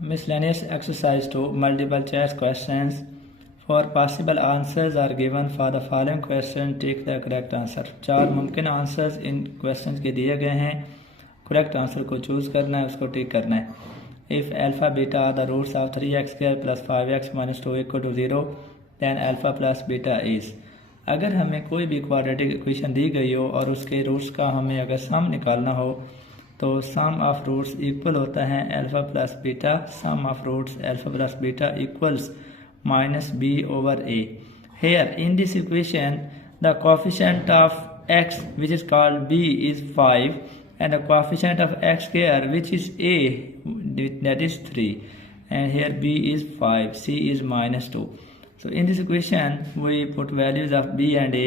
Miscellaneous exercise 2 multiple choice questions. For possible answers are given for the following question. Take the correct answer. 4 मुमकिन answers in questions के दिए गए हैं. Correct answer को choose करना है, उसको टिक करना है. If alpha beta are the roots of 3x square plus 5x minus 2 equal to 0, then alpha plus beta is. अगर हमें कोई भी क्वाड्रेटिक इक्वेशन दी गई हो और उसके रूट्स का हमें अगर सम निकालना हो तो सम ऑफ रूट्स इक्वल होता है alpha plus beta. Sum of roots alpha plus beta equals minus b over a. Here in this equation the coefficient of x which is called b is 5 and the coefficient of x square which is a that is 3, and here b is 5, c is minus 2. So in this equation we put values of b and a,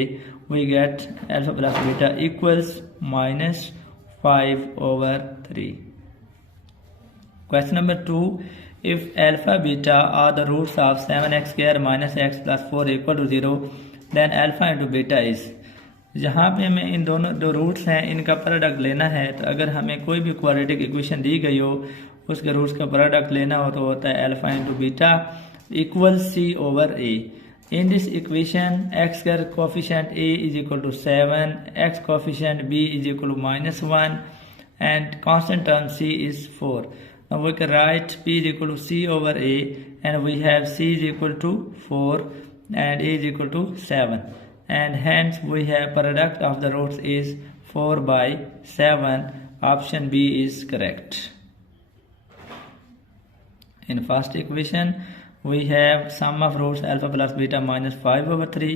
we get alpha plus beta equals minus 5 over 3. Question number 2. If alpha beta are the roots of 7x square minus x plus 4 equal to 0, then alpha into beta is. जहाँ पे हमें इन दोनों जो roots हैं इनका product लेना है, तो अगर हमें कोई भी क्वाड्रेटिक इक्वेशन दी गई हो उसके रूट्स का प्रोडक्ट लेना हो तो होता है alpha into beta equal C over A. In this equation X का coefficient A is equal to 7, X coefficient B is equal to -1 and constant term C is 4. Now we can write p is equal to c over a, and we have c is equal to 4 and a is equal to 7. And hence we have product of the roots is 4 by 7. Option B is correct. In first equation we have sum of roots alpha plus beta minus 5 over 3,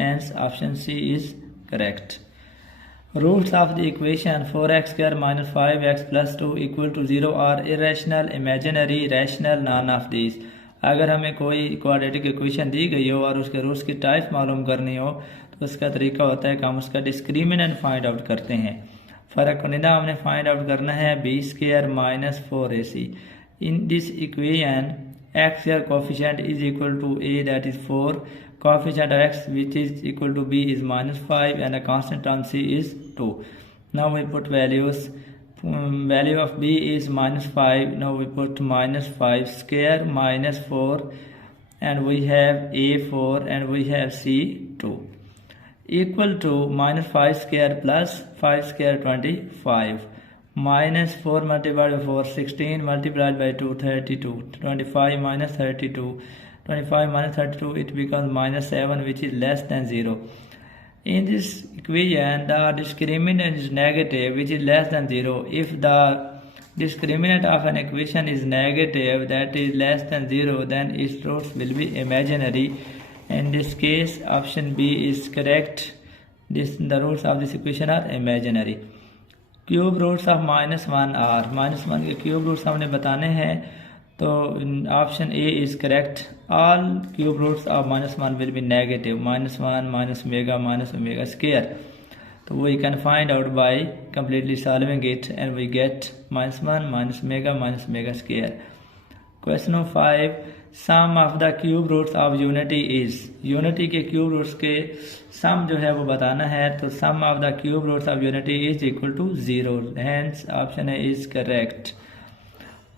hence option C is correct. Roots of the equation 4x square minus 5x plus 2 equal to 0 are irrational, imaginary, rational, none of these. अगर हमें कोई quadratic equation दी गई हो और उसके roots की type मालूम करनी हो तो उसका तरीका होता है कि हम उसका डिस्क्रिमिनेंट फाइंड आउट करते हैं. फ़र्क कुनिदा हमने फाइंड आउट करना है b square minus 4ac. In this equation x square coefficient is equal to a that is 4, coefficient of x which is equal to b is -5 and a constant term c is 2. Now we put values. Value of b is -5. Now we put -5 square minus 4, and we have a 4 and we have c 2 equal to -5 square plus 5 square 25, minus 4 multiplied by 4 16, multiplied by 2 32, 25 minus 32, 25 minus 32 it becomes -7 which is less than 0. In this equation, the discriminant is negative, which is less than 0. If the discriminant of an equation is negative, that is less than 0, then its roots will be imaginary. In this case, option B is correct. The roots of this equation are imaginary. Cube roots of -1 are, -1 के cube roots हमने बताने हैं, तो option A is correct. All cube roots of -1 will be negative, -1 minus omega square. So we can find out by completely solving it, and we get -1 minus omega square. Question number 5. Sum of the cube roots of unity is. Unity के cube roots के sum जो है वो बताना है, तो sum of the cube roots of unity is equal to 0. Hence option A is correct.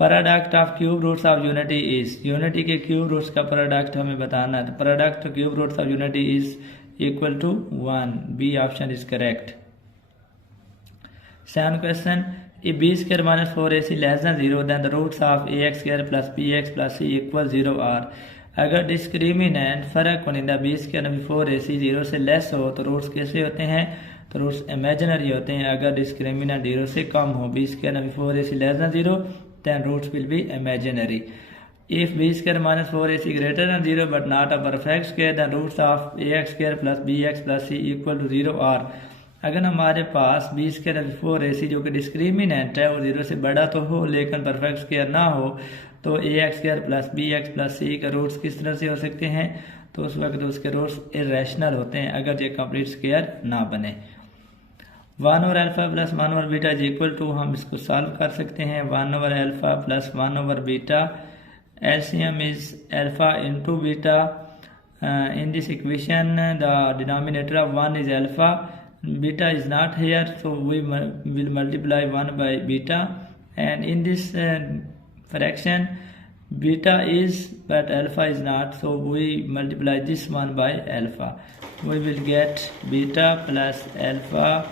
Product of cube roots of unity is. Unity के cube roots का प्रोडक्ट हमें बताना है, product cube roots of unity is equal to 1. B option is correct. Second question. If b square minus 4ac less than 0, then the roots of ax square plus bx plus c equal 0 are. अगर discriminant फर्क होने B square 4ac 0 से less हो तो roots कैसे होते हैं, तो रूट्स इमेजिनरी होते हैं. अगर डिस्क्रिमिनेंट 0 से कम हो, b square 4ac less than 0, then roots will be imaginary. If b square minus 4ac greater than 0 but not a perfect square, then roots of ax square plus bx plus c equal to 0 are. अगर हमारे पास b square 4ac जो कि discriminant है वो 0 से बड़ा तो हो लेकिन परफेक्ट स्क्वायर ना हो, तो ax square plus bx plus c का रूट्स किस तरह से हो सकते हैं, तो उस वक्त उसके रूट्स इरेशनल होते हैं अगर ये कंप्लीट स्क्वायर ना बने. 1 over alpha plus 1 over beta is equal to, हम इसको सॉल्व कर सकते हैं. 1 over alpha plus 1 over beta, LCM is alpha into beta. In this equation the denominator of 1 is alpha, beta is not here, so we will multiply 1 by beta, and in this fraction beta is but alpha is not, so we multiply this one by alpha. We will get beta plus alpha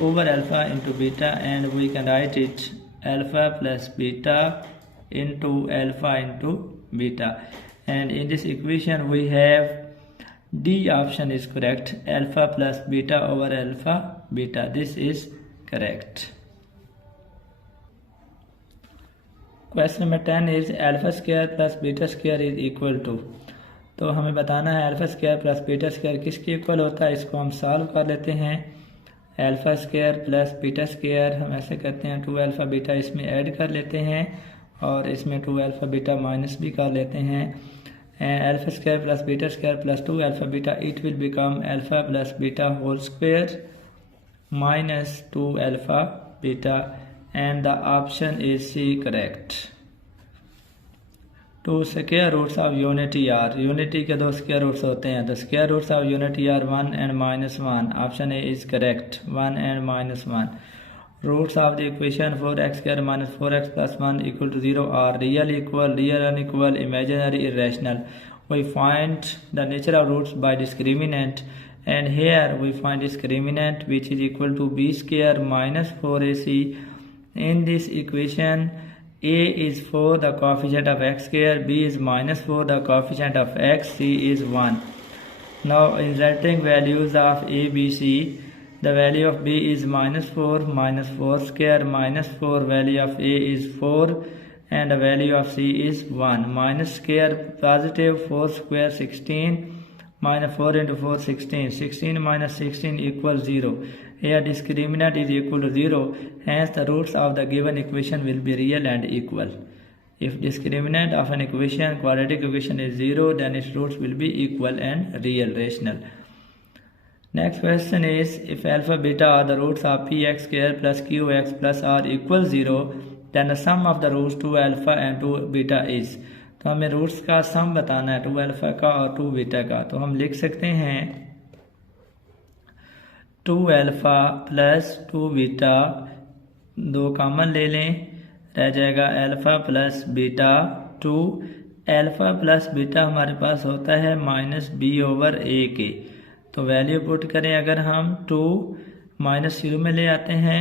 over alpha into beta, and we can write it alpha plus beta into alpha into beta. And in this equation we have D option is correct, alpha plus beta over alpha beta. This is correct. Question number 10 is alpha square plus beta square is equal to. तो हमें बताना है alpha square plus beta square किसके equal होता है। इसको हम solve कर लेते हैं। Alpha square plus beta square हम ऐसे करते हैं 2 अल्फा बीटा इसमें ऐड कर लेते हैं और इसमें 2 अल्फा बीटा माइनस भी कर लेते हैं। Alpha square plus beta square plus 2 alpha beta, it will become alpha plus beta whole square minus 2 alpha beta, and the option is C correct. 2 square roots of unity are, unity के 2 square roots होते हैं, the square roots of unity are 1 and minus 1. Option A is correct, 1 and minus 1. Roots of the equation 4x square minus 4x plus 1 equal to 0 are real, equal, real, unequal, imaginary, irrational. We find the nature of roots by discriminant, and here we find discriminant which is equal to b square minus 4ac. In this equation, a is 4, the coefficient of x square, b is minus 4, the coefficient of x, c is 1. Now in resulting values of a, b, c, the value of b is minus 4 square minus 4, value of a is 4 and the value of c is 1. Minus square positive 4 square 16 minus 4 into 4 16, 16 minus 16 equals 0. Here discriminant is equal to 0, hence the roots of the given equation will be real and equal. If discriminant of an equation, quadratic equation is 0, then its roots will be equal and real, rational. Next question is, if alpha beta are the roots of px square plus qx plus r equals 0, then the sum of the roots 2 alpha and 2 beta is. तो हमें roots का सम बताना है 2 alpha का और 2 beta का। तो हम लिख सकते हैं 2 अल्फा प्लस 2 बीटा, 2 कॉमन ले लें, रह जाएगा alpha plus beta 2। Alpha plus beta हमारे पास होता है माइनस बी ओवर ए के। तो वैल्यू पुट करें, अगर हम 2 माइनस 0 में ले आते हैं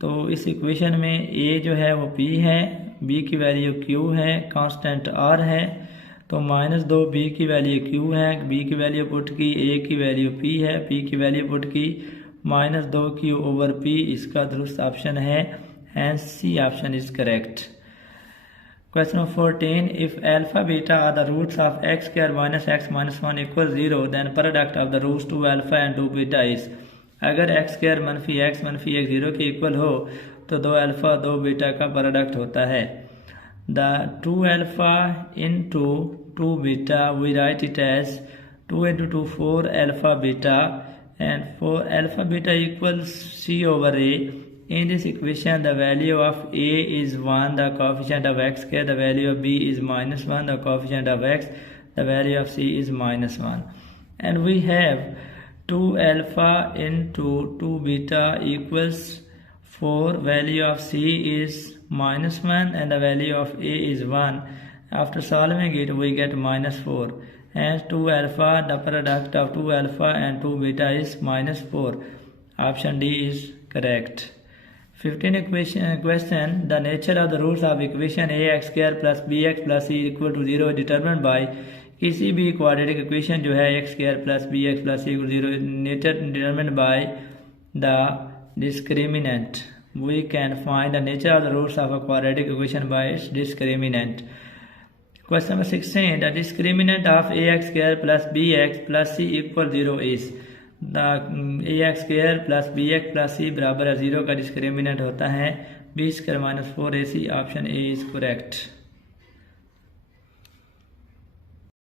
तो इस इक्वेशन में ए जो है वो पी है, b की वैल्यू q है, कांस्टेंट r है, तो माइनस 2 b की वैल्यू q है, b की वैल्यू पुट की, a की वैल्यू p है, p की वैल्यू पुट की, माइनस 2q ओवर p इसका दुरुस्त ऑप्शन है, hence C option is correct. Question number 14, if alpha beta are the roots of x square minus x minus 1 equal 0, then product of the roots 2 alpha and 2 beta is. अगर x square मनफी x 0 के equal हो तो 2 alpha 2 beta का product होता है। The 2 alpha into 2 beta we write it as 2 into 2 4 अल्फा beta and 4 alpha beta equals c over a. In this equation the value of a is 1, the coefficient of x square, the value of b is minus 1, the coefficient of x, the value of c is minus 1, and we have 2 alpha into 2 beta equals 4, value of c is minus 1 and the value of a is 1. After solving it we get minus 4, and 2 alpha, the product of 2 alpha and 2 beta is minus 4. Option D is correct. 15 question, the nature of the roots of equation ax square plus bx plus c equal to 0 determined by। किसी भी quadratic equation जो है x square plus b x plus c equal 0 determined by the discriminant. We can find the nature of the roots of a quadratic equation by its discriminant. Question number 16. The discriminant of ax square plus bx plus c equal 0 is। the ax square plus bx plus c बराबर 0 का discriminant होता है b square minus 4ac। Option A is correct.